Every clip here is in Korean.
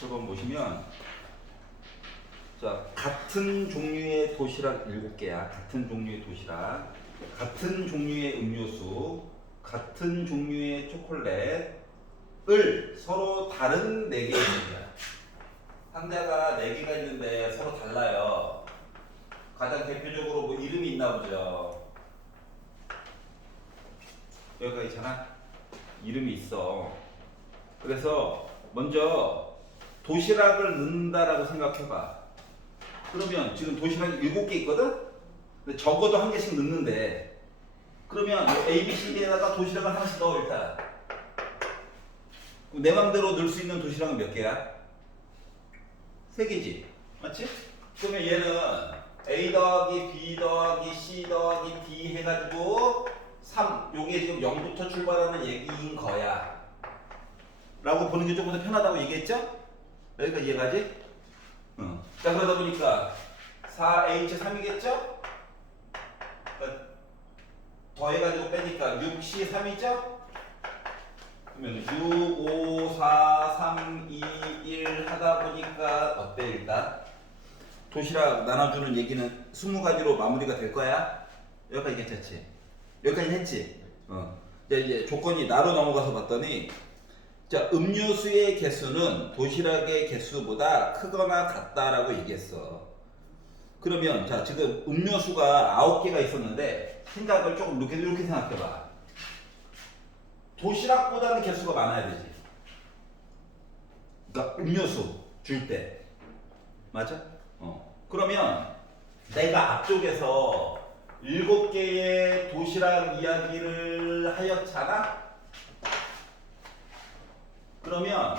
저번 보시면 자 같은 종류의 도시락 7개야. 같은 종류의 도시락, 같은 종류의 음료수, 같은 종류의 초콜릿을 서로 다른 4개 있는 거야. 상자가 4개가 있는데 서로 달라요. 가장 대표적으로 뭐 이름이 있나 보죠. 여기가 있잖아. 이름이 있어. 그래서 먼저 도시락을 넣는다라고 생각해봐. 그러면 지금 도시락이 7개 있거든? 근데 적어도 한 개씩 넣는데, 그러면 A, B, C, D에다가 도시락을 하나씩 넣어 일단. 내 맘대로 넣을 수 있는 도시락은 몇 개야? 3개지. 맞지? 그러면 얘는 A 더하기 B 더하기 C 더하기 D 해가지고 3, 요게 지금 0부터 출발하는 얘기인 거야 라고 보는 게 조금 더 편하다고 얘기했죠? 여기까지 이해가지? 자, 그러다 보니까 4H3이겠죠? 그러니까 더해가지고 빼니까 6C3이죠? 그러면 6, 5, 4, 3, 2, 1 하다 보니까 어때 일단? 도시락 나눠주는 얘기는 20가지로 마무리가 될 거야? 여기까지 괜찮지? 여기까지 했지? 자, 이제 조건이 나로 넘어가서 봤더니, 자, 음료수의 개수는 도시락의 개수보다 크거나 같다라고 얘기했어. 그러면 자, 지금 음료수가 9개가 있었는데 생각을 조금 이렇게 생각해봐. 도시락보다는 개수가 많아야 되지. 그러니까 음료수 줄 때. 맞아? 그러면 내가 앞쪽에서 7개의 도시락 이야기를 하였잖아? 그러면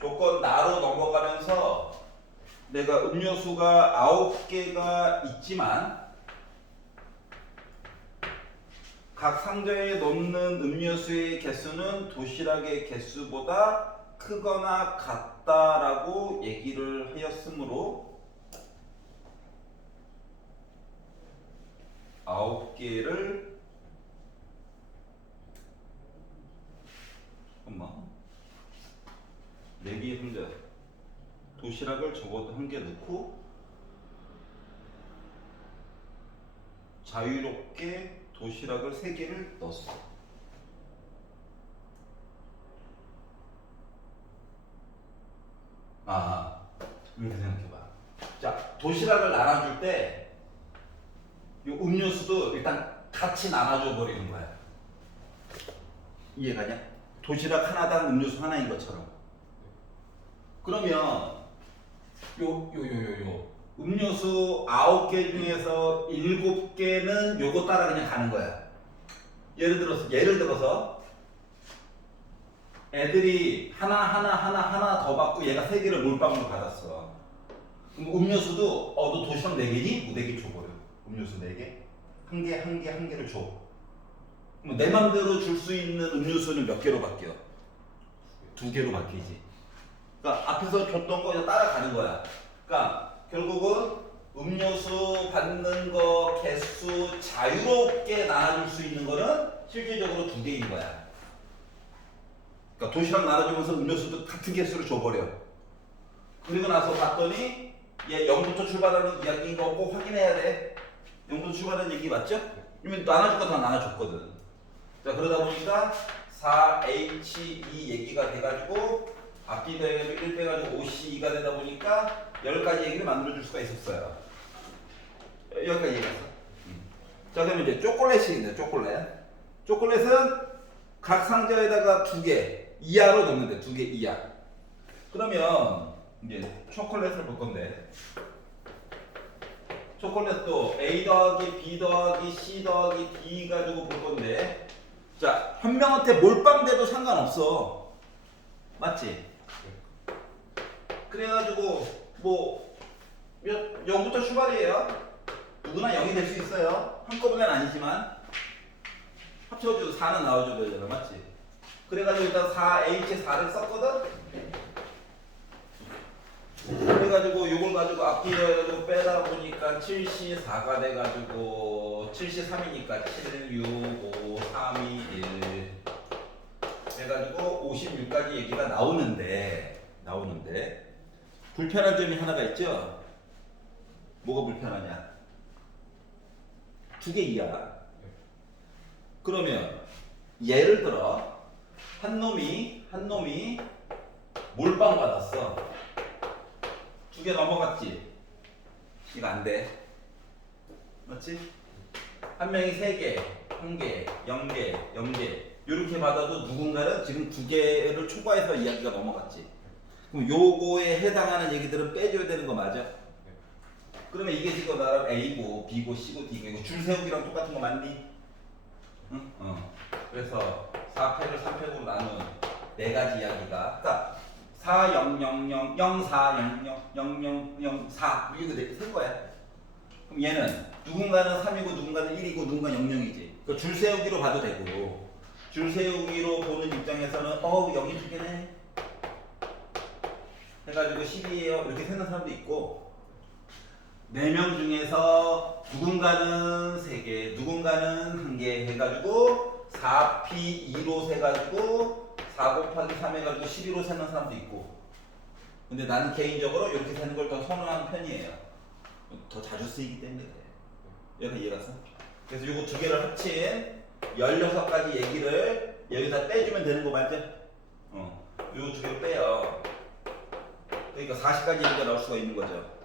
조건 나로 넘어가면서 내가 음료수가 9개가 있지만 각 상자에 넣는 음료수의 개수는 도시락의 개수보다 크거나 같다라고 얘기를 하였으므로 9개를 잠깐만 4개의 상자 도시락을 적어도 1개 넣고 자유롭게 도시락을 3개를 넣었어. 이렇게 생각해봐. 자, 도시락을 나눠줄 때, 이 음료수도 일단 같이 나눠줘 버리는 거야. 이해가냐? 도시락 하나당 음료수 하나인 것처럼. 그러면, 음료수 9개 중에서 7개는 요거 따라 그냥 가는 거야. 예를 들어서, 애들이 하나 더 받고 얘가 3개를 몰빵으로 받았어. 그럼 음료수도 너 도시락 4개니? 4개 줘버려. 음료수 4개. 한 개를 줘. 그럼 내 맘대로 줄 수 있는 음료수는 몇 개로 바뀌어? 2개로 바뀌지. 그러니까 앞에서 줬던 거 따라가는 거야. 그러니까 결국은 음료수 받는 거 개수 자유롭게 나눠줄 수 있는 거는 실질적으로 2개인 거야. 그러니까 도시락 나눠주면서 음료수도 같은 개수를 줘버려. 그리고 나서 봤더니 얘 0부터 출발하는 이야기인 거 꼭 확인해야 돼. 0부터 출발하는 얘기 맞죠? 이면 나눠줄 거 다 나눠줬거든. 자, 그러다 보니까 4H2 얘기가 돼가지고 앞뒤 더해가지고 1 빼가지고 5C2가 되다 보니까 10가지 얘기를 만들어줄 수가 있었어요. 여기까지 얘기했어. 자, 그러면 이제 초콜릿이 있네. 초콜릿은 각 상자에다가 2개 이하로 넣는데 2개 이하. 그러면 이제 초콜릿을 볼 건데, 초콜릿도 A 더하기 B 더하기 C 더하기 D 가지고 볼 건데, 자, 한 명한테 몰빵돼도 상관없어. 맞지? 그래가지고 뭐 0부터 출발이에요. 누구나 0이 될 수 있어요. 한꺼번에는 아니지만 합쳐가지고 4는 나와줘야 되잖아. 맞지? 그래가지고 일단 4H4를 썼거든? 그래가지고 이걸 가지고 앞뒤로 해가지고 빼다 보니까 7C4가 돼가지고 7C3이니까 7, 6, 5, 3, 2, 1 가지 얘기가 나오는데 불편한 점이 하나가 있죠. 뭐가 불편하냐? 두 개 이하다. 그러면 예를 들어 한 놈이 몰빵 받았어. 두 개 넘어갔지. 이거 안 돼. 맞지? 한 명이 3개, 1개, 0개, 0개 이렇게 받아도 누군가는 지금 2개를 초과해서 이야기가 넘어갔지. 그럼 요거에 해당하는 얘기들은 빼줘야 되는 거 맞아? 그러면 이게 지금 나름 A고 B고 C고 D고 이거 줄 세우기랑 똑같은 거 맞니? 응? 그래서 4팩을 3팩으로 나눈 4가지 이야기가 그러니까 4 0 0 0 0 4 0 0 0 0 0 4 이거 될 거야. 그럼 얘는 누군가는 3이고 누군가는 1이고 누군가는 00이지. 그 줄 세우기로 봐도 되고 줄 세우기로 보는 입장에서는 여기 2개네 해가지고 12예요 이렇게 생각하는 사람도 있고 4명 중에서 누군가는 3개 누군가는 1개 해가지고 4P2로 세가지고 4 곱하기 3 해가지고 12로 세는 사람도 있고 근데 나는 개인적으로 이렇게 세는 걸 더 선호하는 편이에요. 더 자주 쓰이기 때문에 그래. 여기 이해갔어? 그래서 요거 2개를 합친 16가지 얘기를 여기다 빼주면 되는 거 맞죠? 요 2개를 빼요. 그러니까 40가지 얘기가 나올 수가 있는 거죠.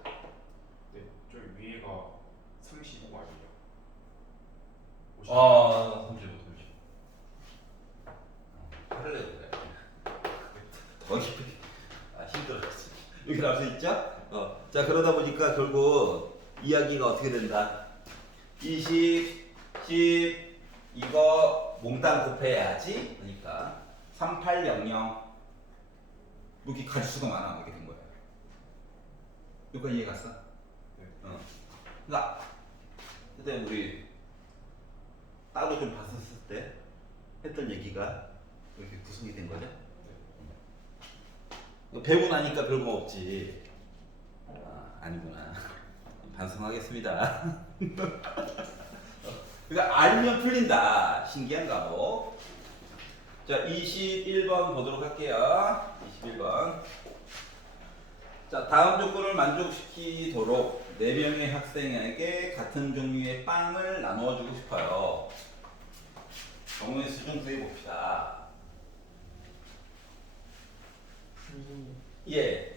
네, 저 위에가 35가 아니에요? 35. 화를 내도 그래. 더 깊이. 힘들어. 여기 나올 수 있죠? 자, 그러다 보니까 결국 이야기가 어떻게 된다? 20, 10, 이거 몽땅 곱해야지. 그러니까 3800 이렇게 가지수가 많아. 이렇게 된 거야. 여기까지 이해 갔어? 네. 그러니까 그때 우리 따로 좀 봤었을 때 했던 얘기가 이렇게 구성이 된 거죠? 배우고 나니까 별거 없지. 아니구나. 반성하겠습니다. 그러니까 알면 풀린다. 신기한 과목. 자, 21번 보도록 할게요. 21번. 자, 다음 조건을 만족시키도록 4명의 학생에게 같은 종류의 빵을 나누어 주고 싶어요. 경우의 수준 구해 봅시다. 예.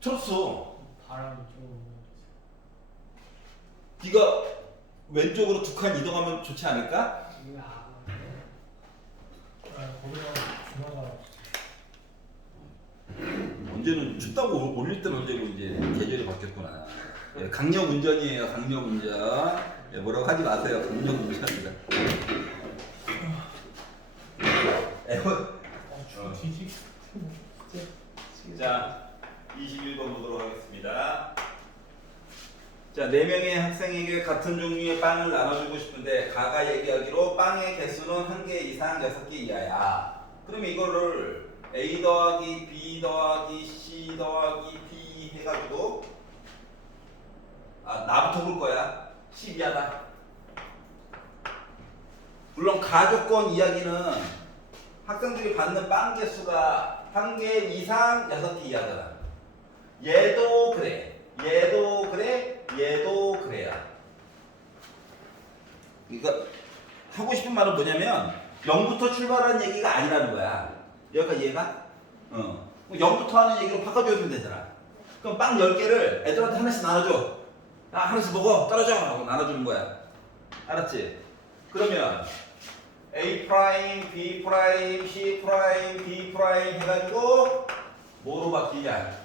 쳤어. 바람이 좀 네가 왼쪽으로 2칸 이동하면 좋지 않을까? 거기서 지나가 언제는 춥다고 올릴 때는 언제고 이제 계절이 바뀌었구나. 예, 강력 운전이에요. 강력 운전. 예, 뭐라고 하지 마세요. 강력 운전입니다. 뒤지고 자, 21번 보도록 하겠습니다. 자, 4명의 학생에게 같은 종류의 빵을 나눠주고 싶은데 가가 얘기하기로 빵의 개수는 1개 이상 6개 이하야. 그럼 이거를 A 더하기 B 더하기 C 더하기 D 해가지고 나부터 볼 거야. 10 이하다. 물론 가조건 이야기는 학생들이 받는 빵 개수가 1개 이상 6개 이하잖아. 얘도 그래. 얘도 그래. 얘도 그래야. 그러니까 하고 싶은 말은 뭐냐면 0부터 출발하는 얘기가 아니라는 거야. 여기가 얘가 0부터 하는 얘기로 바꿔주면 되잖아. 그럼 빵 10개를 애들한테 하나씩 나눠줘. 하나씩 먹어. 떨어져. 하고 나눠주는 거야. 알았지? 그러면 A 프라임, B 프라임, C 프라임, D 프라임 해가지고 뭐로 바뀌냐?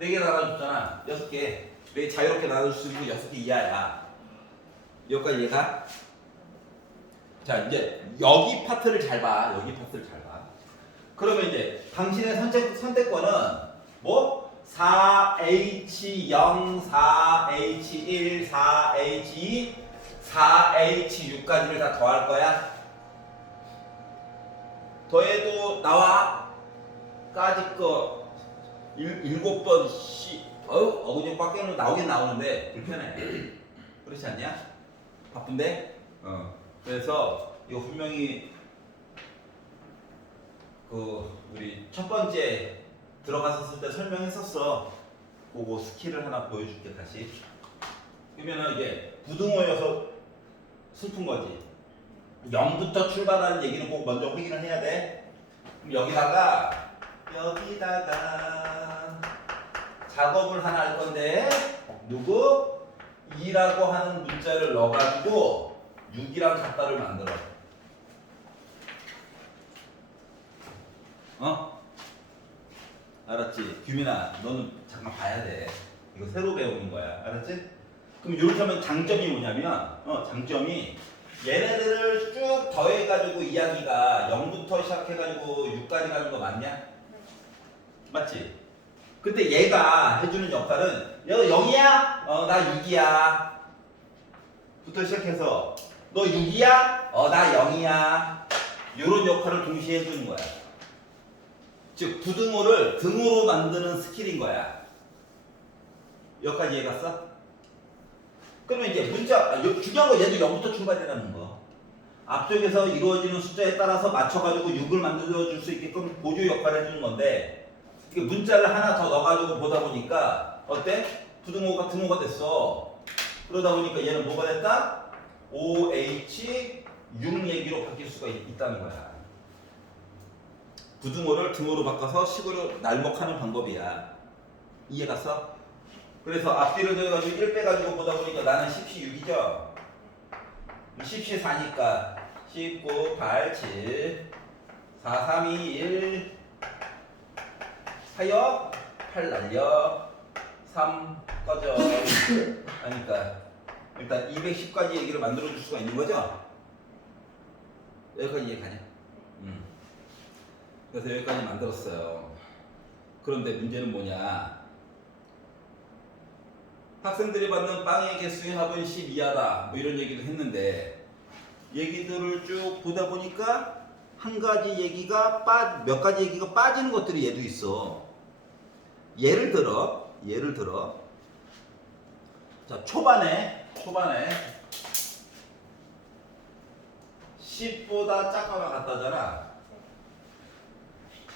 4개 나눠줬잖아. 6개. 4개 자유롭게 나눠줄 수 있고 6개 이하야. 여기까지 얘가. 자, 이제 여기 파트를 잘 봐. 여기 파트를 잘 봐. 그러면 이제 당신의 선택권은 뭐? 4H0, 4H1, 4H2, 4H6까지를 다 더할 거야. 더해도 나와. 까짓 거 7번 C. 어그저 꽉 나오긴 나오는데 불편해. 그렇지 않냐? 바쁜데? 그래서 이거 분명히 우리 첫 번째 들어갔었을 때 설명했었어. 그거 스킬을 하나 보여줄게 다시. 그러면은 이게 부등호여서 슬픈 거지. 0부터 출발하는 얘기는 꼭 먼저 확인을 해야 돼. 그럼 여기다가 작업을 하나 할 건데 누구? 2라고 하는 문자를 넣어가지고 6이랑 같다를 만들어. 알았지? 규민아, 너는 잠깐 봐야 돼. 이거 새로 배우는 거야. 알았지? 그럼 이렇게 하면 장점이 뭐냐면, 장점이 얘네들을 쭉 더해가지고 이야기가 0부터 시작해가지고 6까지 가는 거 맞냐? 맞지? 근데 얘가 해주는 역할은, 너 0이야? 나 6이야. 부터 시작해서, 너 6이야? 나 0이야. 이런 역할을 동시에 해주는 거야. 즉 부등호를 등호로 만드는 스킬인 거야. 여기까지 이해갔어? 그러면 이제 문자 중요한 거 얘도 0부터 출발이라는 거. 앞쪽에서 이루어지는 숫자에 따라서 맞춰가지고 6을 만들어줄 수 있게끔 보조 역할을 해주는 건데 문자를 하나 더 넣어가지고 보다 보니까 어때? 부등호가 등호가 됐어. 그러다 보니까 얘는 뭐가 됐다? OH6 얘기로 바뀔 수가 있다는 거야. 부등호를 등호로 바꿔서 식으로 날먹하는 방법이야. 이해갔어? 그래서 앞뒤로 더해가지고 1 빼가지고 보다 보니까 나는 10시 6이죠? 10시 4니까 19, 8, 7, 4, 3, 2, 1 하여 8 날려 3 꺼져 하니까 일단 210까지 얘기를 만들어줄 수가 있는 거죠? 여기까지 이해가냐? 그래서 여기까지 만들었어요. 그런데 문제는 뭐냐? 학생들이 받는 빵의 개수의 합은 10 이하다. 뭐 이런 얘기도 했는데 얘기들을 쭉 보다 보니까 한 가지 얘기가 몇 가지 얘기가 빠지는 것들이 얘도 있어. 예를 들어 자 초반에 10보다 작거나 같다잖아.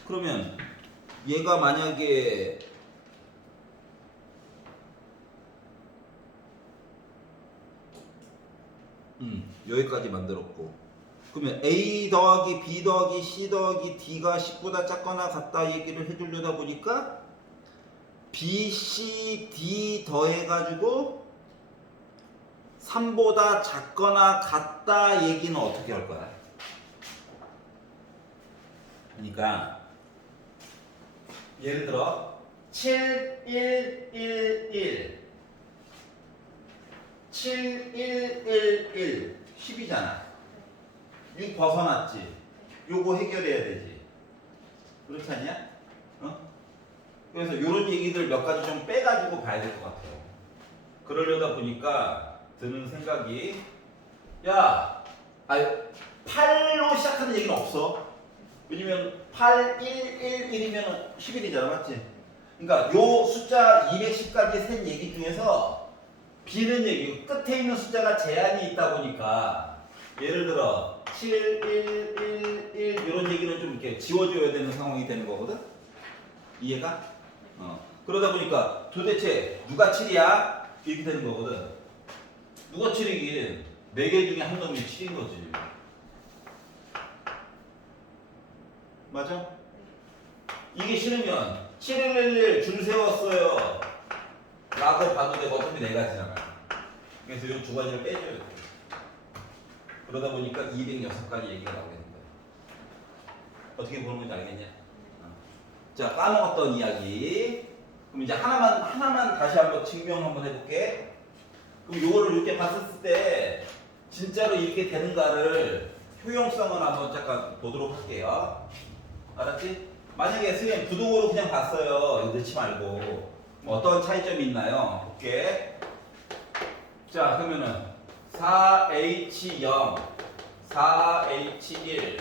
그러면 얘가 만약에 여기까지 만들었고 그러면 A 더하기 B 더하기 C 더하기 D가 10보다 작거나 같다 얘기를 해주려다 보니까 B, C, D 더해가지고 3보다 작거나 같다 얘기는 어떻게 할 거야? 그러니까 예를 들어 7, 1, 1, 1 7, 1, 1, 1 10이잖아 6 벗어났지 요거 해결해야 되지 그렇지 않냐? 그래서 요런 얘기들 몇 가지 좀 빼가지고 봐야 될 것 같아요 그러려다 보니까 드는 생각이 8로 시작하는 얘기는 없어 왜냐면 8, 1, 1, 1이면 11이잖아 맞지? 그러니까 요 숫자 210까지 센 얘기 중에서 비는 얘기 끝에 있는 숫자가 제한이 있다 보니까 예를 들어 7, 1, 1, 1 이런 얘기는 좀 이렇게 지워줘야 되는 상황이 되는 거거든? 이해가? 그러다 보니까 도대체 누가 7이야? 이렇게 되는 거거든 누가 7이긴 4개 중에 한 놈이 7인 거지 맞아? 이게 싫으면 711 줄 세웠어요 라고 봐도 되고 어차피 4가지잖아 그래서 이 2가지를 빼줘야 돼 그러다 보니까 206가지 얘기가 나오게 된 거야 어떻게 보는 건지 알겠냐? 자 까먹었던 이야기 그럼 이제 하나만 다시 한번 증명 한번 해볼게 그럼 요거를 이렇게 봤을 때 진짜로 이렇게 되는가를 효용성을 한번 잠깐 보도록 할게요 알았지? 만약에 선생님 부등호로 그냥 봤어요 이거 넣지 말고 어떤 차이점이 있나요? 볼게 자 그러면은 4H0 4H1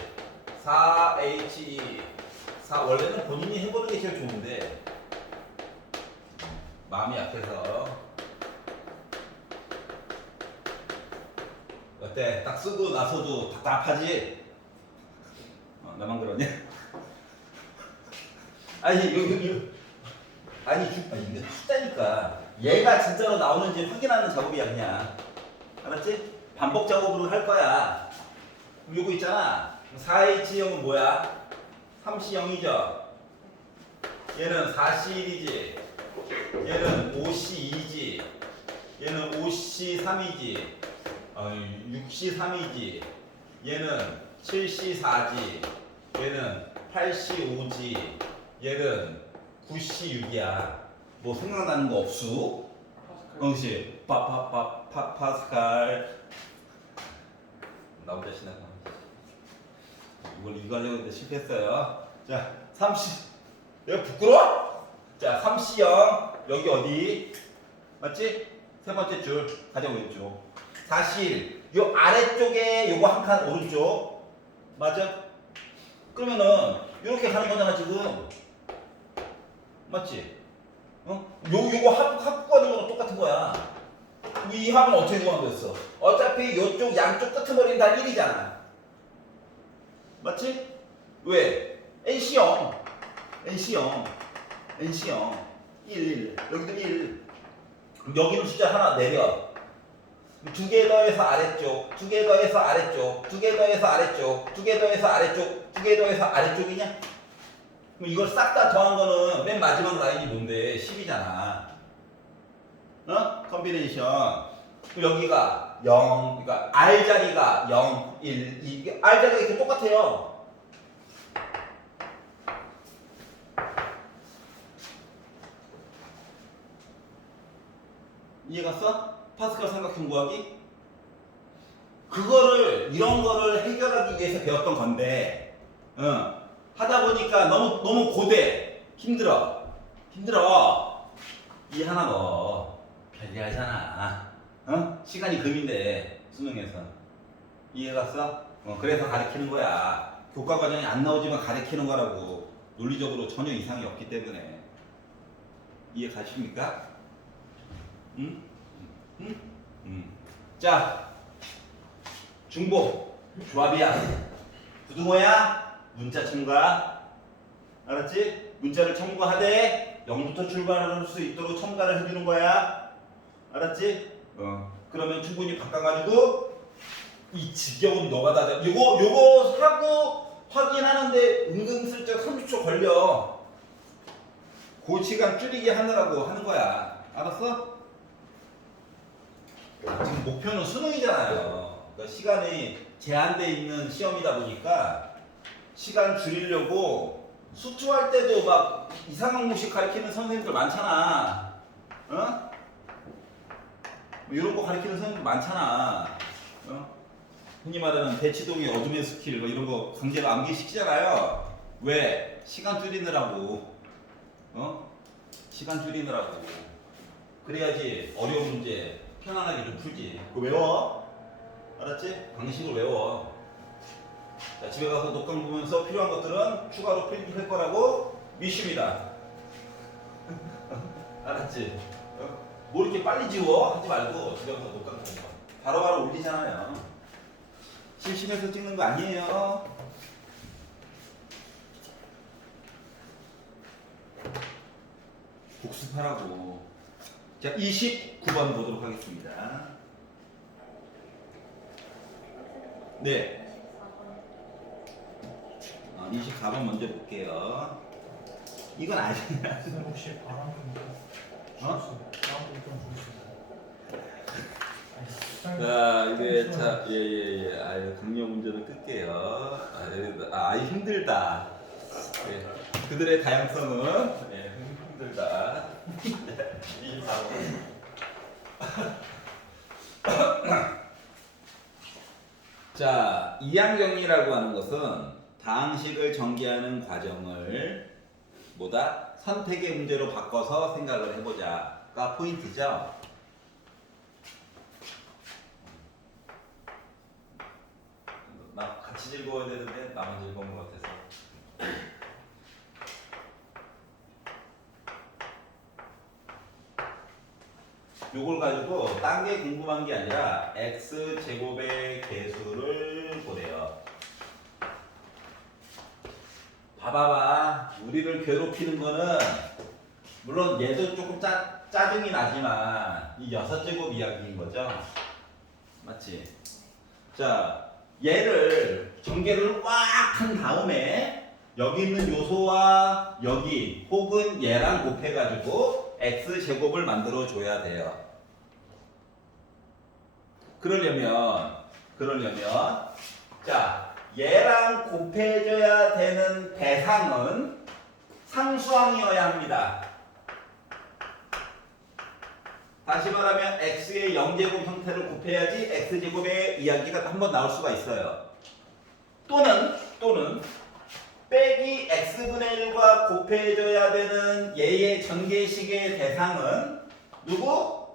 4H2 원래는 본인이 해보는 게 제일 좋은데 마음이 약해서 어때? 딱 쓰고 나서도 답답하지? 나만 그러냐? 아니 이거 아니 이게 숫자니까 얘가 진짜로 나오는지 확인하는 작업이야 그냥. 알았지? 반복 작업으로 할 거야. 그럼 요거 있잖아. 4H형은 뭐야? 3C0이죠. 얘는 4C1이지. 얘는 5C2지. 얘는 5C3이지. 6C3이지. 얘는 7C4지. 얘는 8C5지. 얘는 9C6이야. 뭐 생각나는 거 없수? 그렇지. 파스칼. 나 혼자 신나고. 이걸 하려고 했는데 실패했어요. 자, 3C. 얘가 부끄러워? 자, 3C0. 여기 어디? 맞지? 세 번째 줄. 가장 왼쪽. 4C1. 요 아래쪽에 요거 한 칸 오른쪽. 맞아? 그러면은 이렇게 가는 거잖아 지금. 맞지? 요거 합 구하는 거랑 똑같은 거야. 이 합은 어떻게 구하는 거였어? 어차피 요쪽 양쪽 끄트머리는 다 1이잖아. 맞지? 왜? NC0 1 여기도 1. 여기는 숫자 하나 내려. 두 개 더해서 아래쪽, 두 개 더해서 아래쪽, 두 개 더해서 아래쪽, 두 개 더해서 아래쪽, 두 개 더해서 아래쪽이냐? 그럼 이걸 싹 다 더한 거는 맨 마지막 라인이 뭔데? 10이잖아. 컨비네이션. 그럼 여기가 0, 그러니까 R 자리가 0, 1, 2. R 자리가 이렇게 똑같아요. 이해갔어? 파스칼 삼각형 구하기? 그거를 이런 거를 해결하기 위해서 배웠던 건데, 하다 보니까 너무 고돼. 힘들어. 이 하나 너 편리하잖아. 시간이 금인데 수능에서 이해갔어? 그래서 가르치는 거야. 교과 과정이 안 나오지만 가르치는 거라고. 논리적으로 전혀 이상이 없기 때문에. 이해 가십니까? 응? 자, 중복 조합이야. 부등호야. 문자 첨가. 알았지? 문자를 첨가하되 0부터 출발할 수 있도록 첨가를 해주는 거야. 알았지? 그러면 충분히 바꿔가지고 이 지겨운 노가다. 요거 하고 확인하는데 은근슬쩍 30초 걸려. 그 시간 줄이게 하느라고 하는 거야. 알았어? 지금 목표는 수능이잖아요. 그러니까 시간이 제한돼 있는 시험이다 보니까 시간 줄이려고 수투할 때도 막 이상한 공식 가르치는 선생님들 많잖아. 뭐 이런 거 가르치는 선생님들 많잖아. 흔히 말하는 대치동의 어둠의 스킬 뭐 이런 거 강제로 암기시키잖아요. 왜? 시간 줄이느라고. 시간 줄이느라고. 그래야지 어려운 문제 편안하게 좀 풀지. 그거 외워. 알았지? 방식을 외워. 자, 집에 가서 녹강 보면서 필요한 것들은 추가로 필기할 거라고 미슈입니다. 알았지? 뭐 이렇게 빨리 지워? 하지 말고 집에 가서 녹강 보는 거. 바로바로 올리잖아요. 심심해서 찍는 거 아니에요. 복습하라고. 자, 29번 보도록 하겠습니다. 네. 24번 먼저 볼게요. 이건 아니야. 선생님 혹시 바람 좀 자, 이게 자, 예. 아유, 강력 문제는 끌게요. 힘들다. 예. 그들의 다양성은 힘들다. 24번. 자, 이항정리라고 하는 것은 다항식을 전개하는 과정을 뭐다? 선택의 문제로 바꿔서 생각을 해보자가 포인트죠. 나 같이 읽어야 되는데 나만 읽은 것 같아서. 요걸 가지고 딴 게 궁금한 게 아니라 x제곱의 개수를 보래요. 봐봐봐. 우리 우리를 괴롭히는 거는 물론 얘도 조금 짜증이 나지만 이 6제곱 이야기인 거죠. 맞지? 자, 얘를 전개를 꽉 한 다음에 여기 있는 요소와 여기 혹은 얘랑 곱해가지고 x제곱을 만들어 줘야 돼요. 그러려면 자, 얘랑 곱해줘야 되는 대상은 상수항이어야 합니다. 다시 말하면 x의 0제곱 형태를 곱해야지 x제곱의 이야기가 한번 나올 수가 있어요. 또는 빼기 x분의 1과 곱해줘야 되는 얘의 전개식의 대상은 누구?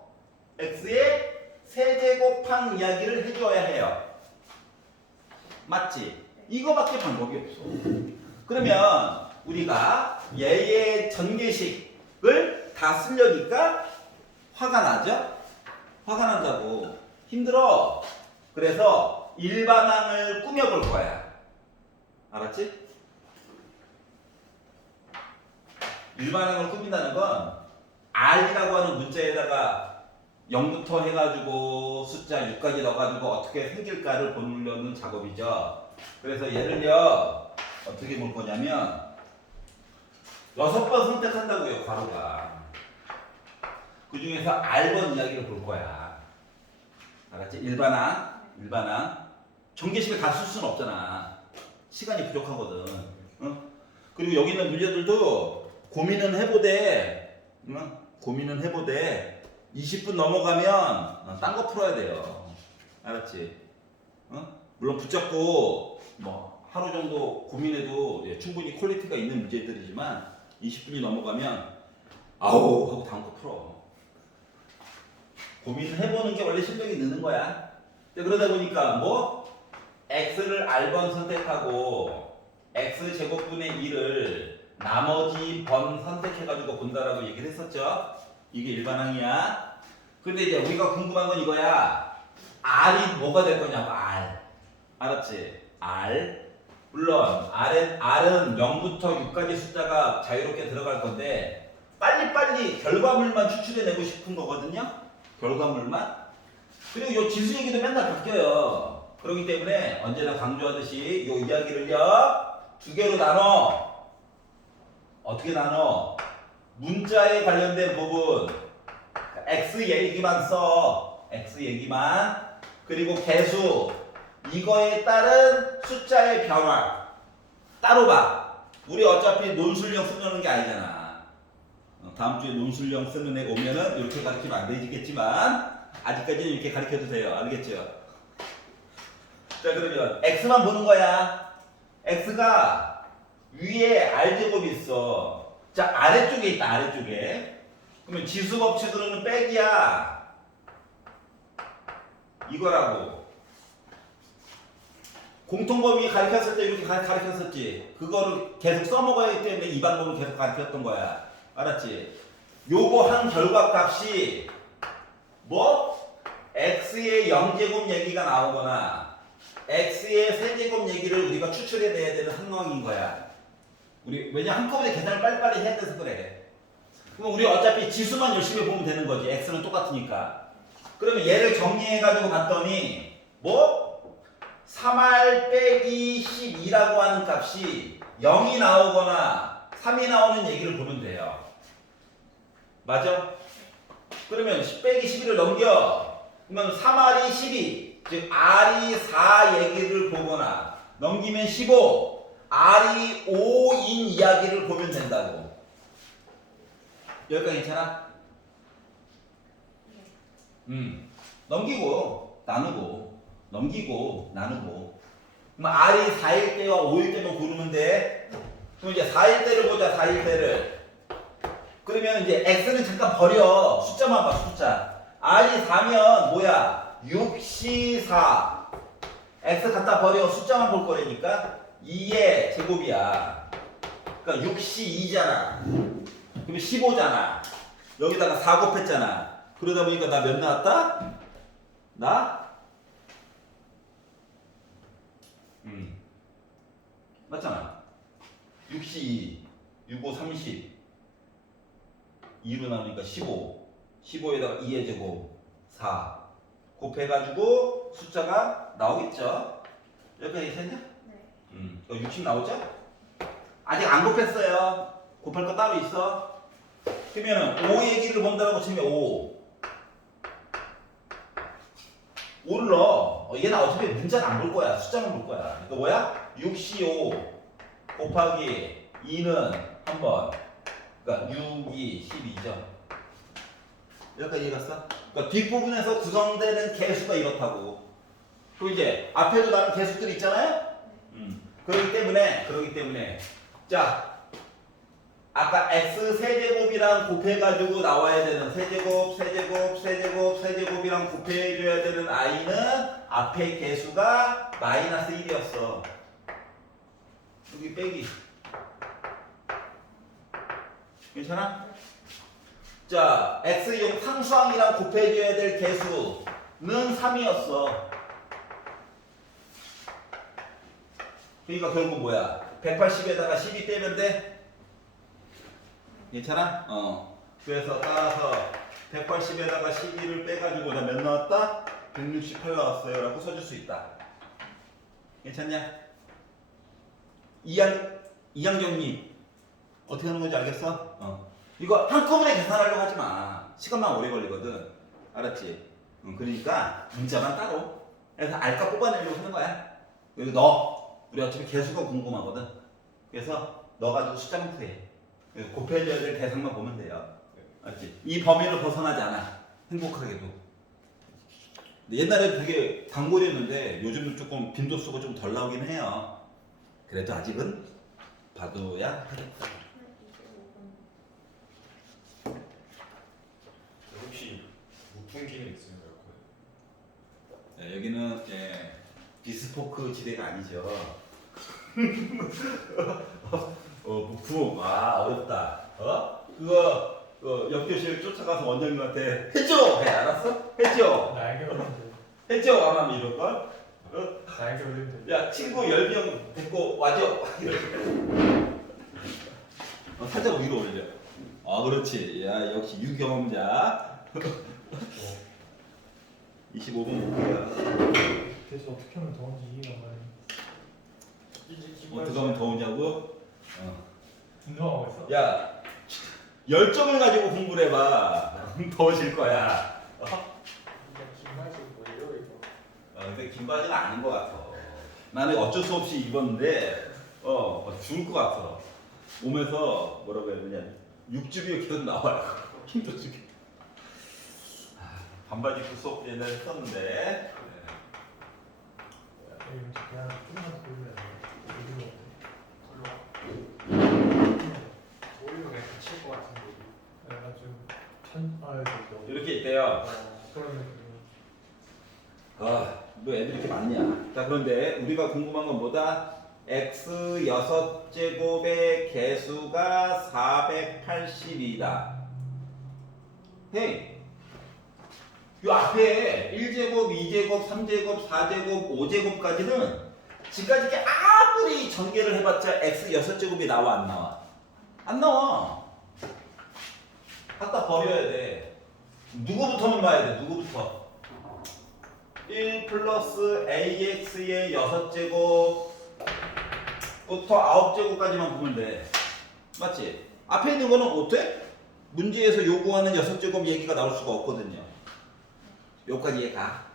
x의 세제곱항 이야기를 해줘야 해요. 맞지? 이거밖에 방법이 없어. 그러면 우리가 얘의 전개식을 다 쓰려니까 화가 나죠? 화가 난다고. 힘들어. 그래서 일반항을 꾸며볼 거야. 알았지? 일반항을 꾸민다는 건 R이라고 하는 문자에다가 0부터 해가지고 숫자 6까지 넣어가지고 어떻게 생길까를 보려는 작업이죠. 그래서 얘를요 어떻게 볼 거냐면 6번 선택한다고요, 괄호가. 그 중에서 R번 이야기를 볼 거야. 알았지? 일반항. 전개식을 다 쓸 수는 없잖아. 시간이 부족하거든. 응? 그리고 여기 있는 문제들도 고민은 해보되, 응? 20분 넘어가면 딴 거 풀어야 돼요. 알았지? 응? 물론 붙잡고 뭐 하루 정도 고민해도 충분히 퀄리티가 있는 문제들이지만 20분이 넘어가면 아우 하고 다음 거 풀어. 고민을 해보는 게 원래 실력이 느는 거야. 그러다 보니까 뭐 x를 r번 선택하고 x제곱분의 1을 나머지 번 선택해가지고 본다라고 얘기를 했었죠. 이게 일반항이야. 근데 이제 우리가 궁금한 건 이거야. r이 뭐가 될 거냐고. r. 알았지? r. 물론 r은 0부터 6까지 숫자가 자유롭게 들어갈 건데 빨리빨리 결과물만 추출해내고 싶은 거거든요. 결과물만. 그리고 요 지수 얘기도 맨날 바뀌어요. 그렇기 때문에 언제나 강조하듯이 요 이야기를요 두 개로 나눠. 어떻게 나눠? 문자에 관련된 부분 x 얘기만 써. x 얘기만. 그리고 개수 이거에 따른 숫자의 변화 따로 봐. 우리 어차피 논술형 쓰는 게 아니잖아. 다음 주에 논술형 쓰는 애 오면은 이렇게 가르치면 안 되겠지만 아직까지는 이렇게 가르쳐도 돼요. 알겠죠? 자, 그러면 x만 보는 거야. x가 위에 r제곱이 있어. 자, 아래쪽에 있다. 아래쪽에. 그러면 지수 법칙으로는 빼기야. 이거라고. 공통범위 가르쳤을 때 이렇게 가르쳤었지. 그거를 계속 써먹어야 하기 때문에 이 방법을 계속 가르쳤던 거야. 알았지? 요거 한 결과값이 뭐? x의 0제곱 얘기가 나오거나 x의 세제곱 얘기를 우리가 추출해내야 되는 상황인 거야. 왜냐 한꺼번에 계산을 빨리빨리 해야 돼서 그래. 그럼 우리 어차피 지수만 열심히 보면 되는 거지. x는 똑같으니까. 그러면 얘를 정리해가지고 봤더니 뭐? 3r 빼기 12라고 하는 값이 0이 나오거나 3이 나오는 얘기를 보면 돼요. 맞아? 그러면 10 빼기 12를 넘겨. 그러면 3r이 12, 즉 r이 4 얘기를 보거나 넘기면 15, r이 5인 이야기를 보면 된다고. 여기까지 괜찮아? 넘기고 나누고 넘기고 나누고. 그럼 r이 4일 때와 5일 때만 고르면 돼. 그럼 이제 4일 때를 보자. 4일 때를. 그러면 이제 x는 잠깐 버려. 숫자만 봐. 숫자. r이 4면 뭐야? 6c 4. x 갖다 버려. 숫자만 볼 거라니까. 2의 제곱이야. 그러니까 6c 2잖아. 그러면 15잖아. 여기다가 4 곱했잖아. 그러다 보니까 나 몇 나왔다? 나? 맞잖아. 6c 2. 6, 5, 30 2로 나누니까 15 15에다가 2의 제곱 4 곱해가지고 숫자가 나오겠죠? 여기까지 됐냐? 네. 60 나오죠? 아직 안 곱했어요. 곱할 거 따로 있어. 그러면 5 얘기를 본다고 치면 5 5를 넣어. 얘는 어차피 문자는 안 볼 거야. 숫자만 볼 거야. 그러니까 뭐야? 6C5 곱하기 2는 한 번. 그러니까 6, 2, 12죠. 여기까지 이해갔어? 그러니까 뒷부분에서 구성되는 개수가 이렇다고. 그리고 이제 앞에도 다른 개수들이 있잖아요? 그렇기 때문에 자 아까 x 세제곱이랑 곱해가지고 나와야 되는 세제곱이랑 곱해줘야 되는 i는 앞에 개수가 마이너스 1이었어. 여기 빼기. 괜찮아? 자 x용 상수항이랑 곱해줘야 될 개수는 3이었어. 그러니까 결국 뭐야? 180에다가 12 빼면 돼? 괜찮아? 그래서 따라서 180에다가 12를 빼가지고 나 몇 나왔다? 168 나왔어요 라고 써줄 수 있다. 괜찮냐? 이항정님 어떻게 하는 건지 알겠어? 이거 한꺼번에 계산하려고 하지 마. 시간만 오래 걸리거든. 알았지? 그러니까 문자만 따로. 그래서 알까 뽑아내려고 하는 거야. 여기 넣어. 우리 어차피 개수가 궁금하거든. 그래서 넣어가지고 숫자만 구해. 그래서 곱해줘야 될 대상만 보면 돼요. 알지? 이 범위를 벗어나지 않아. 행복하게도. 근데 옛날에 되게 단골이었는데 요즘은 조금 빈도수가 좀 덜 나오긴 해요. 그래도 아직은 봐둬야 하겠다. 혹시 무풍기는 있으신가요? 네, 여기는 비스포크 지대가 아니죠. 부품 어렵다. 그거 옆교실 쫓아가서 원장님한테 해줘. 알았어? 해줘. 날개 올리면 해줘. 안 하면 이럴 걸. 돼. 날개 올리면 돼. 야 친구 10명 데리고 와줘. 이렇게. 살짝 위로 올려. 그렇지. 야 역시 유경험자. 25분 볼게요. 그래서 어떻게 하면 더운지 이해가 안 가네. 어떻게 하면 더우냐고? 운동하고 있어? 야 열정을 가지고 공부를 해봐. 더워질 거야. 긴바지 뭐예요 이거? 근데 긴 바지는 아닌 것 같아. 나는 어쩔 수 없이 입었는데 죽을 것 같아. 몸에서 뭐라고 해야 되냐 육즙이 계속 나와요. 힘도 죽게. 반바지 입고 수업 옛날에 했었는데 이거 그냥 조금만 더 돌려야 돼. 오히려 그냥 다칠 것 같은데. 내가 좀 이렇게 있대요. 그런 느낌. 너 애들 이렇게 많냐? 자 그런데 우리가 궁금한 건 뭐다? x 6제곱의 개수가 480이다. 헤이 요 앞에 1제곱, 2제곱, 3제곱, 4제곱, 5제곱까지는 지금까지 아무리 전개를 해봤자 x 6제곱이 나와 안 나와? 안 나와. 갖다 버려야 돼. 누구부터만 봐야 돼? 누구부터? 1 플러스 ax의 6제곱부터 9제곱까지만 보면 돼. 맞지? 앞에 있는 거는 어때? 문제에서 요구하는 6제곱 얘기가 나올 수가 없거든요. 여기까지 이해가.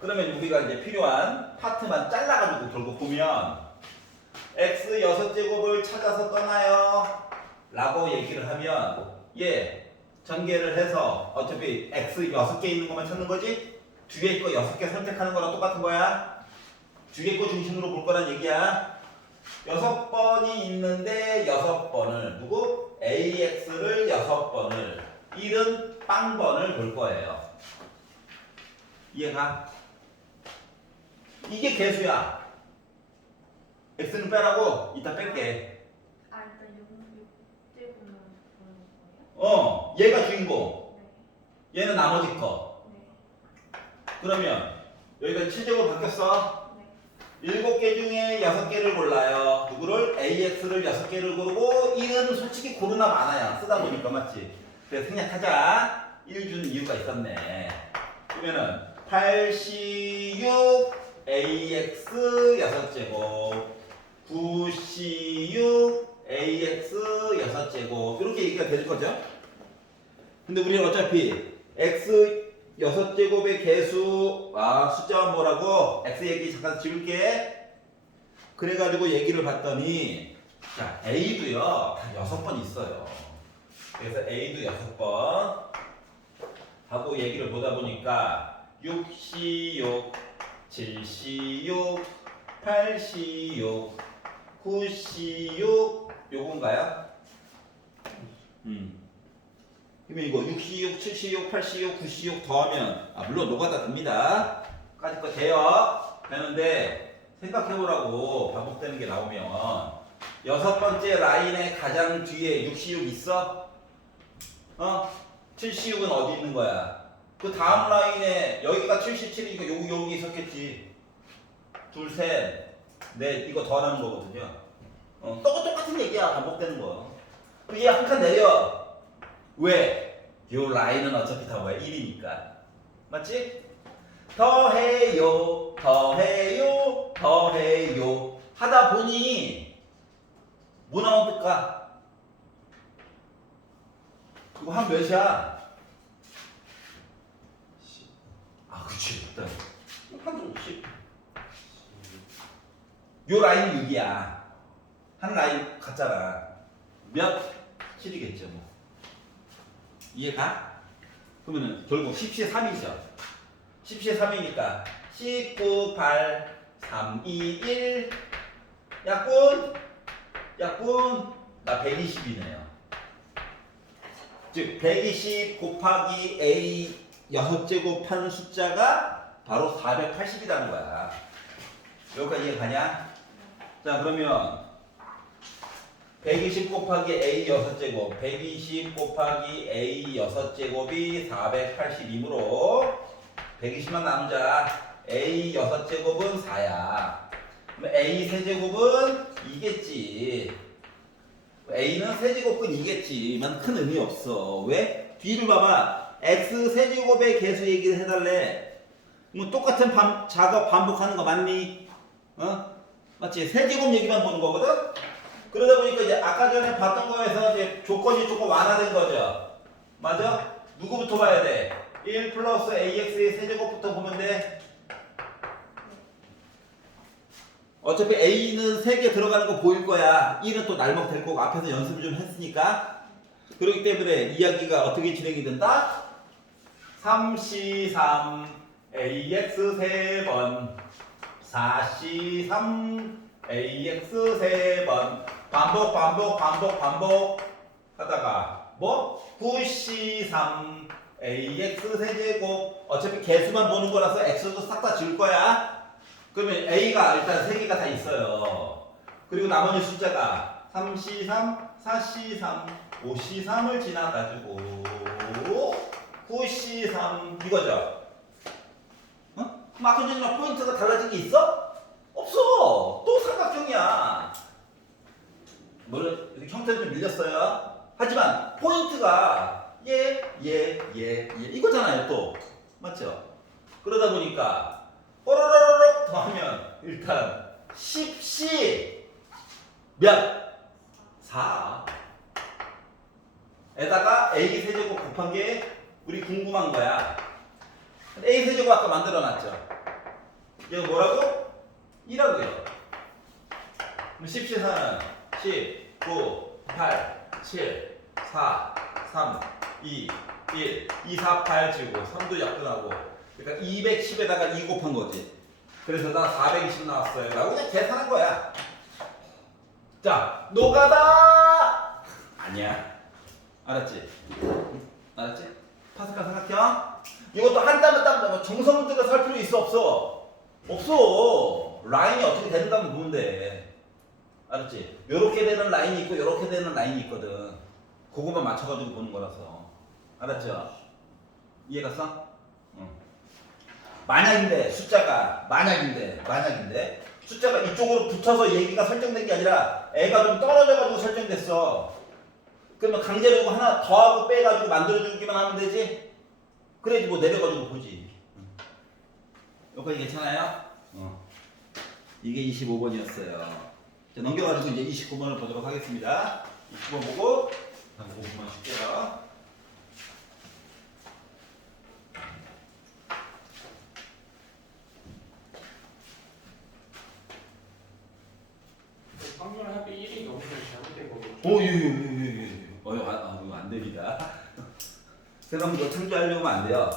그러면 우리가 이제 필요한 파트만 잘라가지고 결국 보면 x 6제곱을 찾아서 떠나요 라고 얘기를 하면 전개를 해서 어차피 x 6개 있는 것만 찾는 거지 뒤에 거 6개 선택하는 거랑 똑같은 거야. 뒤에 거 중심으로 볼 거란 얘기야. 6번이 있는데 6번을 누구? AX를 6번을 1은 빵번을 볼 거예요. 이해가? 이게 개수야. X는 빼라고 이따 뺄게. 일단 6제곱만 보는 거예요? 얘가 주인공. 네. 얘는 나머지 거. 네. 그러면 여기가 7제곱 바뀌었어. 네. 7개 중에 6개를 골라요. 누구를? AX를 6개를 고르고 1은 솔직히 고르나 마나야. 쓰다 보니까 맞지? 그래서 생략하자. 1 준 이유가 있었네. 그러면은 8C6 AX 6제곱 9C6 AX 6제곱 이렇게 얘기가 될 거죠? 근데 우리는 어차피 X 6제곱의 개수 숫자가 뭐라고? X 얘기 잠깐 지울게. 그래가지고 얘기를 봤더니 자 A도요 다 6번 있어요. 그래서 A도 6번 하고 얘기를 보다 보니까 6C6 7C6 8C6 9C6 요건가요? 그러면 이거 6C6, 7C6, 8C6, 9C6 더하면 물론 노가다 됩니다. 까짓 거 돼요. 되는데 생각해보라고 반복되는 게 나오면 6번째 라인의 가장 뒤에 6C6 있어? 7C6은 어디 있는 거야? 그 다음 라인에 여기가 77이니까 여기 있었겠지. 둘, 셋, 넷 이거 더하는 거거든요. 똑같은 얘기야. 반복되는 거. 얘 한 칸 내려. 왜? 요 라인은 어차피 다 뭐야? 1이니까. 맞지? 더해요. 하다 보니 뭐 나옵니까? 그거 한 몇이야? 그치. 일단 한 10. 요 라인이 6이야. 한 라인 같잖아. 몇? 7이겠죠 뭐. 이해가? 그러면은 결국 10시에 3이죠. 10시에 3이니까 19, 8, 3, 2, 1 약분 나 120이네요. 즉 120 곱하기 A 6제곱 하는 숫자가 바로 480이라는 거야. 여기까지 이해가냐? 자 그러면 120 곱하기 A 6제곱 120 곱하기 A 6제곱이 480이므로 120만 나누자. A 6제곱은 4야. 그럼 A 세제곱은 2겠지. A는 세제곱은 2겠지만 큰 의미 없어. 왜? 뒤를 봐봐. X 세제곱의 개수 얘기를 해달래. 뭐 똑같은 작업 반복하는 거 맞니? 맞지? 세제곱 얘기만 보는 거거든? 그러다 보니까 이제 아까 전에 봤던 거에서 이제 조건이 조금 완화된 거죠. 맞아? 누구부터 봐야 돼? 1 플러스 AX의 세제곱부터 보면 돼. 어차피 A는 3개 들어가는 거 보일 거야. 1은 또 날먹 될 거고 앞에서 연습을 좀 했으니까. 그렇기 때문에 이야기가 어떻게 진행이 된다? 3C3 AX 3번 4C3 AX 3번 반복 하다가 뭐? 9C3 AX 세제곱 어차피 개수만 보는 거라서 X도 싹 다 지울 거야. 그러면 A가 일단 3개가 다 있어요. 그리고 나머지 숫자가 3C3, 4C3, 5C3을 지나가지고 9C3 이거죠. 그럼 아까 전이랑 포인트가 달라진 게 있어? 없어. 또 삼각형이야. 물론 이렇게 형태는 좀 밀렸어요. 하지만 포인트가 이거잖아요. 또 맞죠? 그러다 보니까 뽀로로록 더하면 일단 10C 몇? 4 에다가 A 세제곱 곱한 게 우리 궁금한 거야. A 세제곱 아까 만들어놨죠. 이거 뭐라고? 2라고요. 그럼 10C4는 10, 9, 8, 7, 4, 3, 2, 1, 2, 4, 8 지우고 3도 약분하고 그러니까 210에다가 2 곱한 거지. 그래서 나 420 나왔어요. 라고 그냥 계산한 거야. 자, 노가다! 아니야. 알았지? 알았지? 파스칼 삼각형? 이것도 한 땀 한 땀 정성을 들여 살 필요 있어 없어? 없어. 라인이 어떻게 되는가 보면 돼. 알았지? 요렇게 되는 라인이 있고 요렇게 되는 라인이 있거든. 그거만 맞춰가지고 보는 거라서. 알았죠? 이해갔어? 응. 만약인데 숫자가 만약인데 숫자가 이쪽으로 붙어서 얘기가 설정된 게 아니라 애가 좀 떨어져가지고 설정됐어. 그러면 강제로 하나 더하고 빼가지고 만들어주기만 하면 되지? 그래야지 뭐 내려가지고 보지. 여기까지 괜찮아요? 이게 25번이었어요. 자, 넘겨가지고 이제 29번을 보도록 하겠습니다. 29번 보고 한 5분만 쉴게요. 확률 합이 1이 넘으면 잘못된 거겠죠? 오, 이거 안 됩니다. 그럼 이거 참조하려고 하면 안 돼요.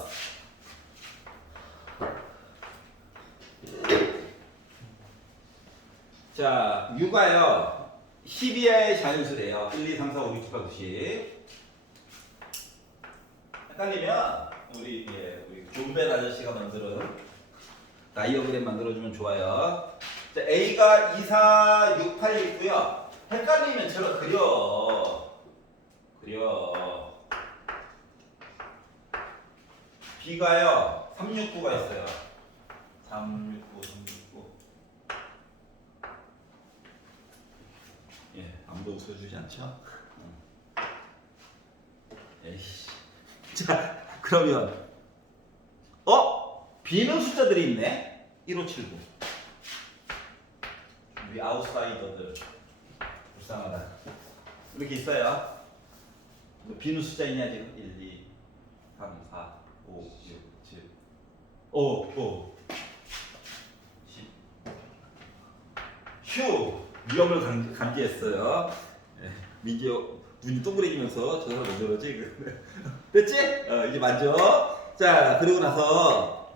자, 6가요. 12의 자연수래요. 1, 2, 3, 4, 5, 6, 7, 8, 9, 10. 헷갈리면 우리 존벨 아저씨가 만드는 다이어그램 만들어주면 좋아요. 자, A가 2, 4, 6, 8이 있고요. 헷갈리면 제가 그려. B가요. 3, 6, 9가 있어요. 3, 6, 9, 3, 6, 9. 예, 아무도 웃어주지 않죠? 에이씨. 자, 그러면 B는 숫자들이 있네. 1579. 우리 아웃사이더들 불쌍하다. 이렇게 있어요. B는 숫자 있냐 지금? 1, 2, 3, 4, 5, 6, 7, 5, 10. 휴! 위험을 감지했어요. 민지 눈이 동그래지면서 저 사람 왜 저러지? 됐지? 이제 만져. 자, 그리고 나서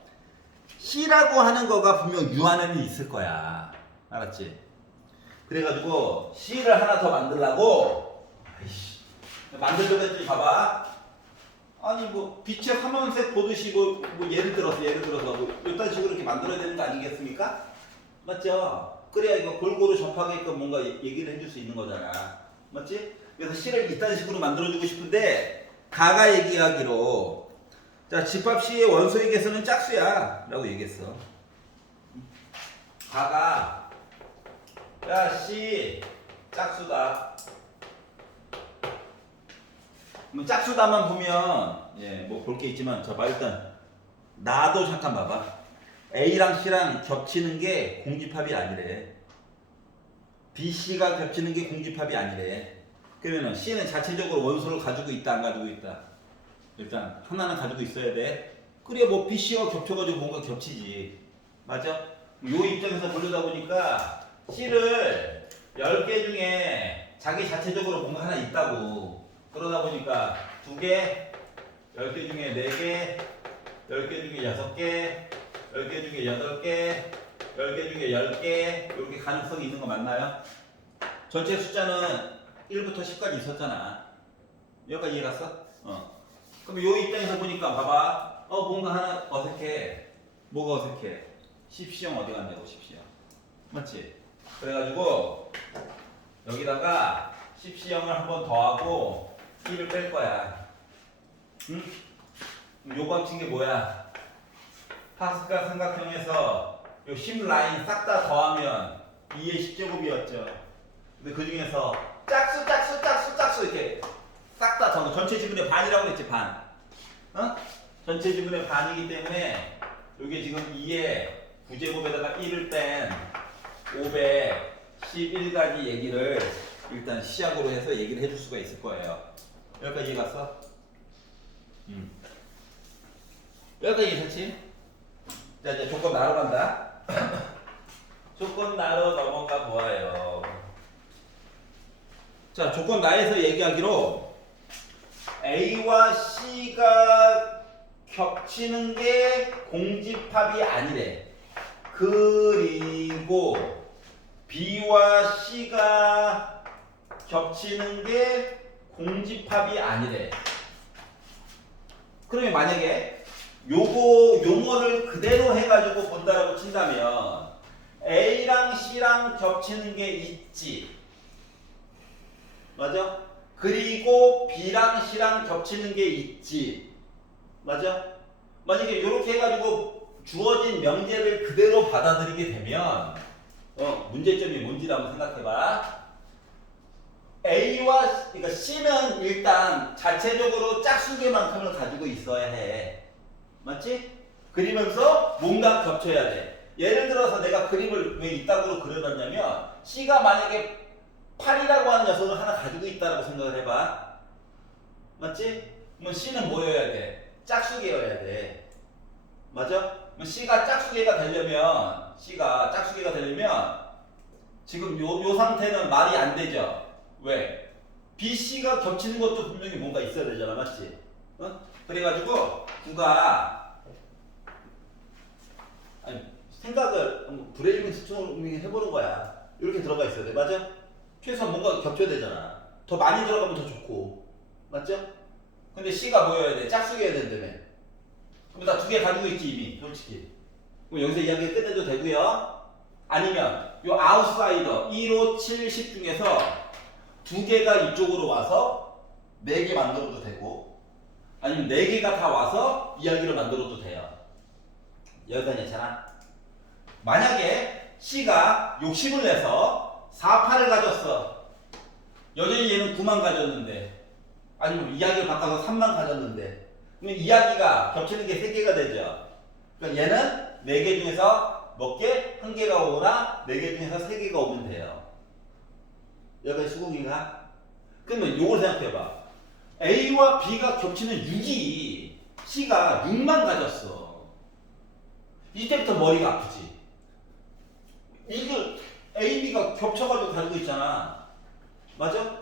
C라고 하는 거가 분명 U 안에는 있을 거야. 알았지? 그래가지고 C를 하나 더 만들라고 만들려고 했더니 봐봐. 아니 뭐 빛의 삼원색 보듯이 뭐 예를 들어서 뭐 이딴 식으로 이렇게 만들어야 되는 거 아니겠습니까? 맞죠? 그래야 이거 골고루 접하게끔 뭔가 얘기를 해줄 수 있는 거잖아. 맞지? 그래서 C를 이딴 식으로 만들어주고 싶은데 가가 얘기하기로 자 집합 C의 원소의 개수는 짝수야 라고 얘기했어. 가가 야 C 짝수다. 짝수다만 보면 뭐 볼 게 있지만 저 봐 일단 나도 잠깐 봐봐. A랑 C랑 겹치는 게 공집합이 아니래. B, C가 겹치는 게 공집합이 아니래. 그러면은 C는 자체적으로 원소를 가지고 있다 안 가지고 있다. 일단 하나는 가지고 있어야 돼. 그래 뭐 B, C와 겹쳐가지고 뭔가 겹치지. 맞아? 요 입장에서 보려다 보니까 C를 10개 중에 자기 자체적으로 뭔가 하나 있다고. 그러다 보니까 2개, 10개 중에 4개, 10개 중에 6개, 10개 중에 8개, 10개 중에 10개 이렇게 가능성이 있는 거 맞나요? 전체 숫자는 1부터 10까지 있었잖아. 여기까지 이해 갔어? 그럼 요 입장에서 보니까 봐봐. 뭔가 하나 어색해. 뭐가 어색해? 10시형 어디 갔냐고 10시형. 맞지? 그래가지고 여기다가 10시형을 한 번 더하고 1을 뺄 거야. 응? 요거 합친 게 뭐야? 파스칼 삼각형에서 요 10 라인 싹 다 더하면 2의 10제곱이었죠. 근데 그 중에서 짝수 이렇게 싹 다 전체 지분의 반이라고 그랬지 반. 전체 지분의 반이기 때문에 이게 지금 2의 9제곱에다가 1을 뺀 511가지 얘기를 일단 시작으로 해서 얘기를 해줄 수가 있을 거예요. 여기까지 이해 갔어? 여기까지 이해했지? 자 이제 조건 나로 간다. 조건 나로 넘어가 보아요. 자 조건 나에서 얘기하기로 A와 C가 겹치는 게 공집합이 아니래. 그리고 B와 C가 겹치는 게 공집합이 아니래. 그러면 만약에 요거 용어를 그대로 해가지고 본다라고 친다면 A랑 C랑 겹치는 게 있지. 맞아? 그리고 B랑 C랑 겹치는 게 있지. 맞아? 만약에 이렇게 해가지고 주어진 명제를 그대로 받아들이게 되면 문제점이 뭔지를 한번 생각해봐. A와 그러니까 C는 일단 자체적으로 짝수계만큼을 가지고 있어야 해. 맞지? 그리면서 뭔가 겹쳐야 돼. 예를 들어서 내가 그림을 왜 이따구로 그려놨냐면 C가 만약에 8이라고 하는 녀석을 하나 가지고 있다고 생각을 해봐. 맞지? 그럼 C는 뭐여야 돼? 짝수계여야 돼. 맞아? 그럼 C가 짝수계가 되려면 지금 요 상태는 말이 안 되죠. 왜? B, C가 겹치는 것도 분명히 뭔가 있어야 되잖아. 맞지? 그래가지고 9가 생각을 브레이빙 스토밍 해보는 거야. 이렇게 들어가 있어야 돼. 맞아? 최소한 뭔가 겹쳐야 되잖아. 더 많이 들어가면 더 좋고. 맞죠? 근데 C가 뭐여야 돼? 짝수계여야 된다며. 그럼 나 2개 가지고 있지 이미. 솔직히. 그럼 여기서 이야기 끝내도 되고요. 아니면 요 아웃사이더 1, 5, 7, 10 중에서 2개가 이쪽으로 와서 4개 만들어도 되고 아니면 4개가 다 와서 이야기를 만들어도 돼요. 여기까지 괜찮아? 만약에 C가 욕심을 내서 4, 8을 가졌어. 여전히 얘는 9만 가졌는데 아니면 이야기를 바꿔서 3만 가졌는데 그러면 이야기가 겹치는 게 3개가 되죠. 그러니까 얘는 4개 중에서 몇 개? 1개가 오거나 4개 중에서 3개가 오면 돼요. 여기까지 수긍이가? 그러면 요걸 생각해봐. A와 B가 겹치는 6이 C가 6만 가졌어. 이때부터 머리가 아프지. 이걸 A, B가 겹쳐가지고 가지고 있잖아. 맞아?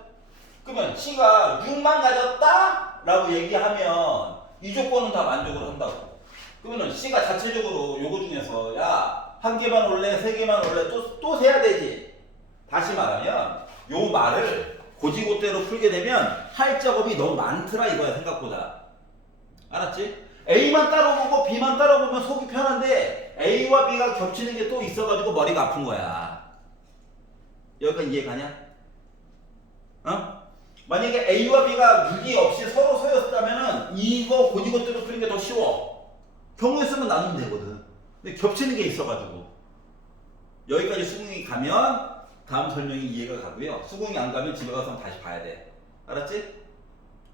그러면 C가 6만 가졌다? 라고 얘기하면 이 조건은 다 만족을 한다고. 그러면 C가 자체적으로 요거 중에서 야, 1개만 올래, 3개만 올래 또 세야 되지. 다시 말하면 요 말을 고지고대로 풀게 되면 할 작업이 너무 많더라 이거야 생각보다. 알았지? A만 따로 보고 B만 따로 보면 속이 편한데 A와 B가 겹치는 게 또 있어가지고 머리가 아픈 거야. 여기까지 이해가냐? 만약에 A와 B가 6이 없이 서로 서였다면은 이거 고지고대로 풀는 게 더 쉬워. 경우에 쓰면 나누면 되거든. 근데 겹치는 게 있어가지고 여기까지 수긍이 가면 다음 설명이 이해가 가고요. 수긍이 안 가면 집에 가서 다시 봐야 돼. 알았지?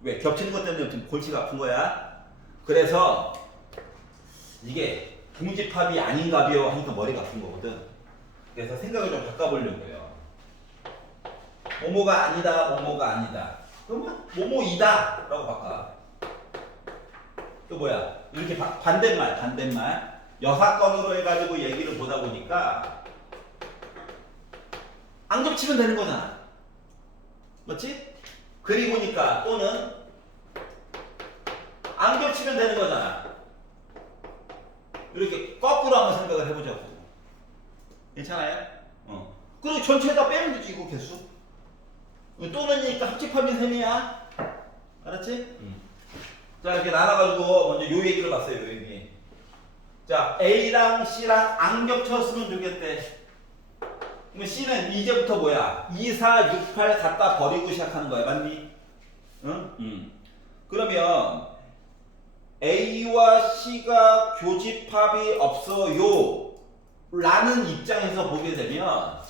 왜? 겹치는 것 때문에 지금 골치가 아픈 거야. 그래서 이게 공집합이 아닌가벼 하니까 머리가 아픈 거거든. 그래서 생각을 좀 바꿔보려고요. 뭐뭐가 아니다, 뭐뭐가 아니다. 그러면 뭐뭐이다 라고 바꿔. 또 뭐야? 이렇게 반대말. 여사건으로 해가지고 얘기를 보다 보니까 안 겹치면 되는 거잖아. 맞지? 그리 보니까 또는 안 겹치면 되는 거잖아. 이렇게 거꾸로 한번 생각을 해보자고. 괜찮아요? 그리고 전체에다 빼면 되지 이거 개수. 또는이니까 합집하면 셈이야. 알았지? 자 이렇게 나눠가지고 먼저 요 얘기를 봤어요. 요 얘기. 자 A랑 C랑 안 겹쳤으면 좋겠대. 그러면 C는 이제부터 뭐야? 2, 4, 6, 8 갖다 버리고 시작하는 거야. 맞니? 응? 그러면 A와 C가 교집합이 없어요 라는 입장에서 보게 되면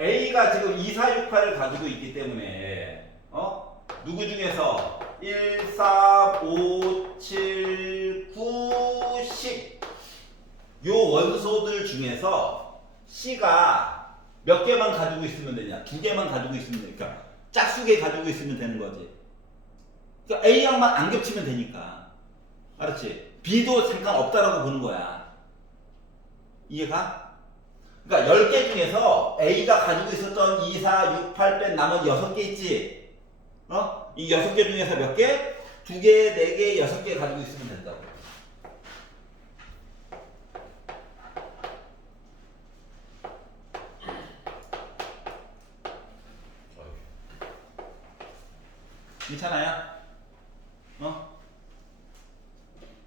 A가 지금 2, 4, 6, 8을 가지고 있기 때문에 누구 중에서 1, 4, 5, 7, 9, 10 요 원소들 중에서 C가 몇 개만 가지고 있으면 되냐? 2개만 가지고 있으면 되니까 짝수개 가지고 있으면 되는 거지. 그러니까 A랑만 안 겹치면 되니까. 알았지? B도 잠깐 없다라고 보는 거야. 이해가? 그러니까 10개 중에서 A가 가지고 있었던 2, 4, 6, 8 뺀 나머지 6개 있지? 이 6개 중에서 몇 개? 2개, 4개, 6개 가지고 있으면 된다고. 괜찮아요?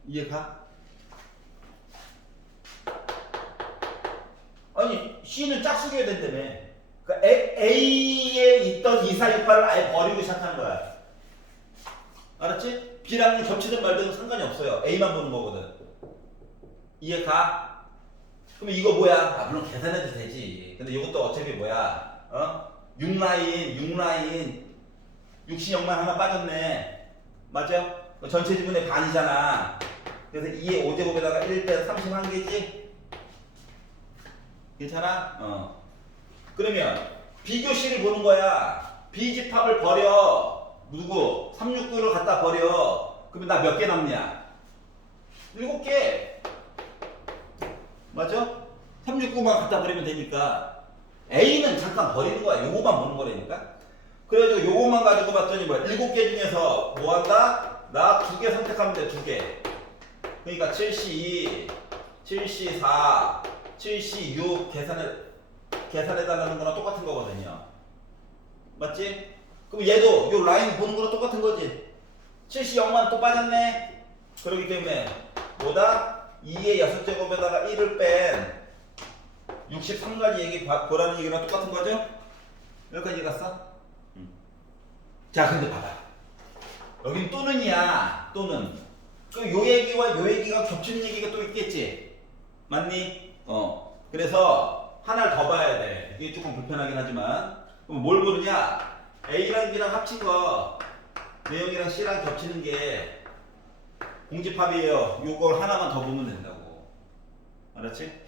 이해가? 아니 C는 짝수개야 된다며. 그러니까 A에 있던 2, 4, 6, 8을 아예 버리고 시작하는 거야. 알았지? B랑 겹치든 말든 상관이 없어요. A만 보는 거거든. 이해가? 그럼 이거 뭐야? 아 물론 계산해도 되지. 근데 이것도 어차피 뭐야? 6라인 육신형만 하나 빠졌네. 맞죠? 전체 지분의 반이잖아. 그래서 2의 5제곱에다가 1 빼 31개지? 괜찮아? 그러면 비교식을 보는 거야. 비집합을 버려. 누구? 369를 갖다 버려. 그러면 나 몇 개 남냐? 7개. 맞죠? 369만 갖다 버리면 되니까 A는 잠깐 버리는 거야. 요거만 보는 거라니까. 그래가지고 요것만 가지고 봤더니 뭐야? 7개 중에서 뭐 한다? 나 2개 선택하면 돼. 2개. 그러니까 7C2, 7C4, 7C6 계산해달라는 거랑 똑같은 거거든요. 맞지? 그럼 얘도 요 라인 보는 거랑 똑같은 거지. 7C0만 또 빠졌네. 그렇기 때문에 뭐다? 2의 6제곱에다가 1을 뺀 63가지 얘기 보라는 얘기랑 똑같은 거죠? 여기까지 갔어? 자, 근데 봐봐. 여긴 또는이야. 또는. 그럼 요 얘기와 요 얘기가 겹치는 얘기가 또 있겠지? 맞니? 그래서 하나를 더 봐야 돼. 이게 조금 불편하긴 하지만. 그럼 뭘 보느냐? A랑 B랑 합친 거 내용이랑 C랑 겹치는 게 공집합이에요. 요걸 하나만 더 보면 된다고. 알았지?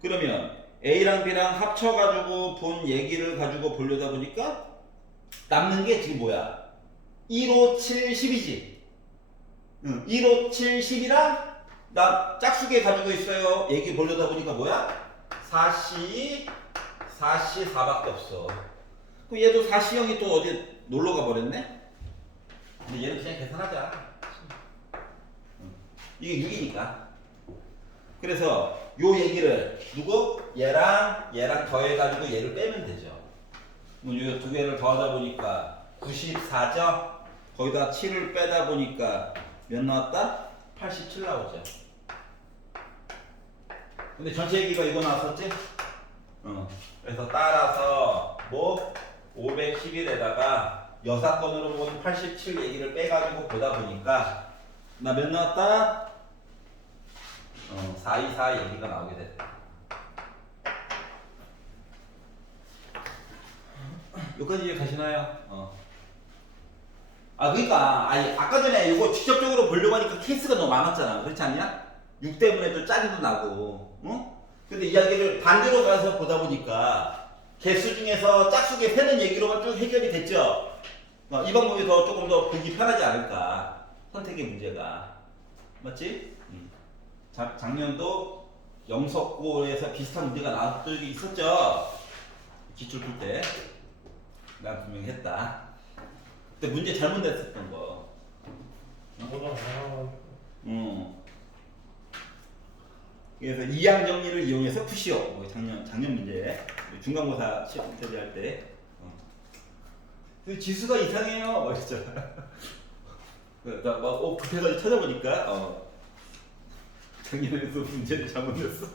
그러면 A랑 B랑 합쳐가지고 본 얘기를 가지고 보려다 보니까 남는 게 지금 뭐야? 1, 5, 7, 10이지? 1, 5, 7, 10이랑 나 짝수개 가지고 있어요. 얘기 보려다 보니까 뭐야? 4C, 4밖에 없어. 그럼 얘도 4C형이 또 어디 놀러 가버렸네? 근데 얘는 그냥 계산하자. 이게 6이니까. 그래서 요 얘기를 누구? 얘랑 더해가지고 얘를 빼면 되죠. 요 두 개를 더하다 보니까 94죠? 거기다 7을 빼다 보니까 몇 나왔다? 87 나오죠. 근데 전체 얘기가 이거 나왔었지? 그래서 따라서 뭐 511에다가 여사건으로 본 87 얘기를 빼가지고 보다 보니까 나 몇 나왔다? 424 얘기가 나오게 됐다. 여기까지 이해 가시나요? 그러니까 아까 전에 이거 직접적으로 보려고 하니까 케이스가 너무 많았잖아. 그렇지 않냐? 6 때문에 또 짜증도 나고, 근데 이야기를 반대로 가서 보다 보니까 개수 중에서 짝수개 세는 얘기로만 쭉 해결이 됐죠. 이 방법이 조금 더 보기 편하지 않을까. 선택의 문제가. 맞지? 작년도 영석고에서 비슷한 문제가 나왔던 적이 있었죠. 기출 풀 때. 난 분명히 했다. 근데 문제 잘못 냈었던 거. 그래서 이항 정리를 이용해서 푸시오. 작년 문제. 중간고사 시험 대비할 때. 그 지수가 이상해요. 맞잖아. 급해가지고 찾아보니까 작년에도 문제를 잘못 냈어.